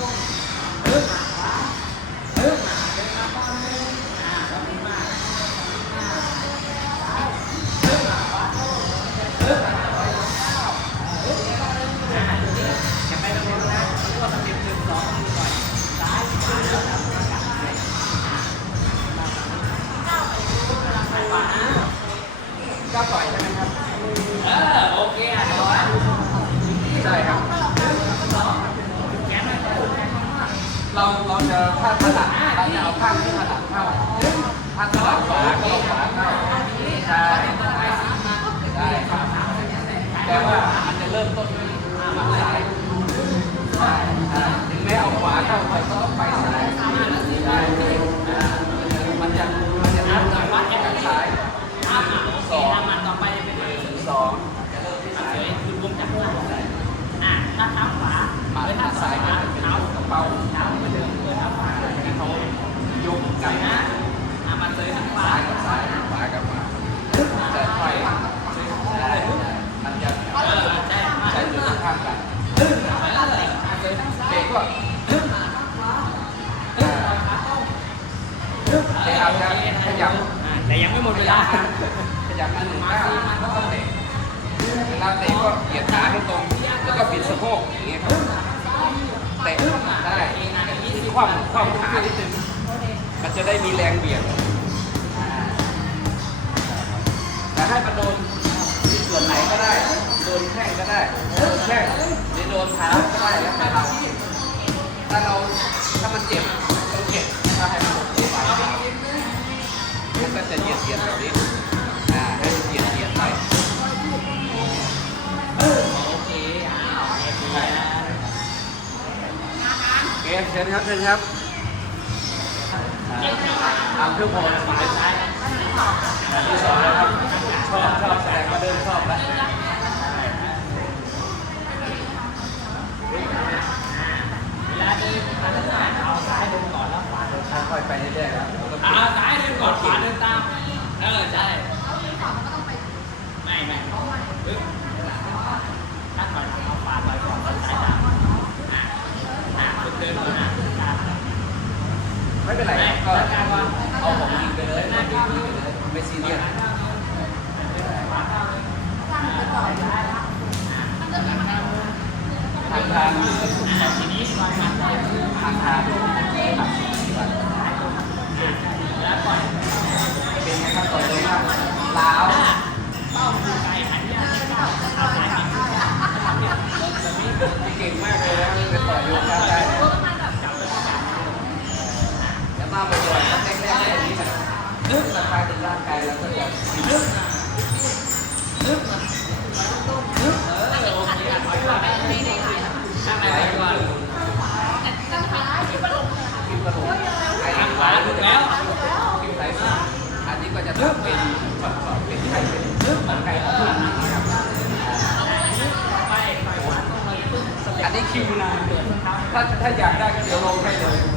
ซ้ จะถ้าถนัดเราจะเอาข้างที่ถนัดเข้าข้าถนัดขวาก็เอาขวาเข้าใช่ได้ครับแต่ว่ามันจะเริ่มต้น กใส่กับนะอ่ามาเซยทางขวาซ้ายกับซ้ายขวากับขวาจะค่อยใช่มันจะเออใช่ใช้ตัวข้างกันเออมาเซยทางซ้ายเด็กก็เออขาเข้าเด็กอาจจะขยับอ่าแต่ยังไม่หมดเวลาขยับมาหนึ่งก้าวแล้วก็เตะเวลาเตะก็เหยียดขาให้ตรงแล้วก็บิดสะโพกอย่างเงี้ยครับเตะได้คว่ำคว่ำขานิดนึง มันจะได้มีแรงเบี่ยงแต่ให้มันโดนที่ส่วนไหนก็ได้ โดนแข้งก็ได้ โดนแข้งหรือโดนเท้าก็ได้แล้วแต่เราถ้าเราถ้ามันเจ็บเราเจ็บถ้าให้มันเจ็บไปมันก็จะเหยียดเหยียดแบบนี้อ่าให้มันเหยียดเหยียดไปโอเคอ้าวเคโอเคเชิญครับเชิญครับ ทำเครื่องพอสบายใช้ที่สองนะครับชอบชอบแสงมาเดินชอบแล้วลาเดินมาด้านหน้าเอาซ้ายเดินก่อนแล้วขวาเดินตาม ค่อยๆไปเรื่อยๆครับแล้วก็ อ่าซ้ายเดินก่อนขวาเดินตาม เออใช่ไม่ไม่ปึ๊บถ้าถอยเอาขวาถอยก่อนแล้วซ้ายตามอะอะฝึกเดินก่อนนะตาม ไม่เป็นไรครับก็เอาของจริงไปเลยไม่ซีเรียสทางทางทางทางเป็นไงครับต่อยเลยครับล้าว ร่างกายแล้วก็จะลึกมาลึกมาลึกเออโอเคถอยก่อนนั่งไหนก่อนคิดกระหลกไอ้ทางขวาถูกแล้วคิดไหลสุดอันนี้ก็จะทำเป็นช็อตๆเป็นไข่เป็นลึกเหมือนไก่ทอดนะครับไปไปขวาต้องเลยปึ๊บสเต็อัปนนี้คิวนะเปิดเท้าถ้าถ้าอยากได้ก็เดี๋ยวลงให้เลย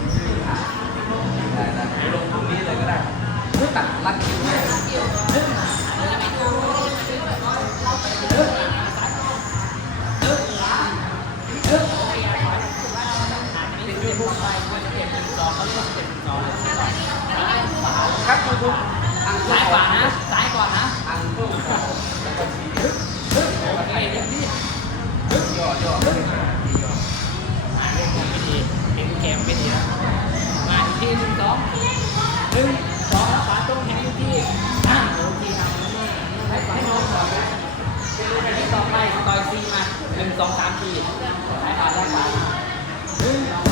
คือพุ่งไปควรจะเปลี่ยนเป็นสองเขาเรียกเป็นสองซ้ายขวาครับยูทูบอังซ้ายกขฤวาษนะซ้ายก่อนนะอังกฤษแล้วก็ชี้โอเคเดี๋ยวนี้ย่อย่อไม่ได้ที่ย่อมาเล่นไม่ดีเห็นแกมไม่ดีนะมาอีกทีหนึ่งสองหนึ่งสองแล้วขวาตรงแขนอีกทีอะโอเคเอาให้ให้น้องก่อนนะเป็นรูปแบบนี้ต่อไปต่อยซีมาหนึ่งสองสามทีซ้ายขวาซ้ายขวาหนึ่งสอง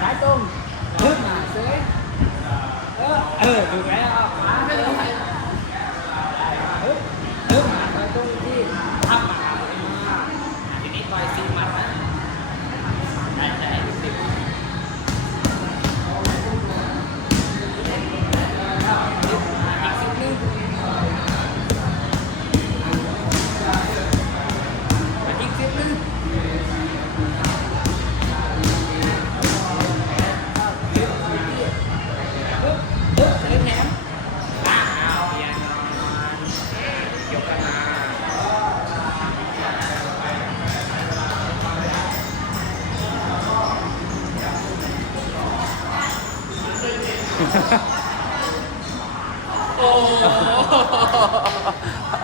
trái tung, nước mà xế ờ ừ, được cái đó お お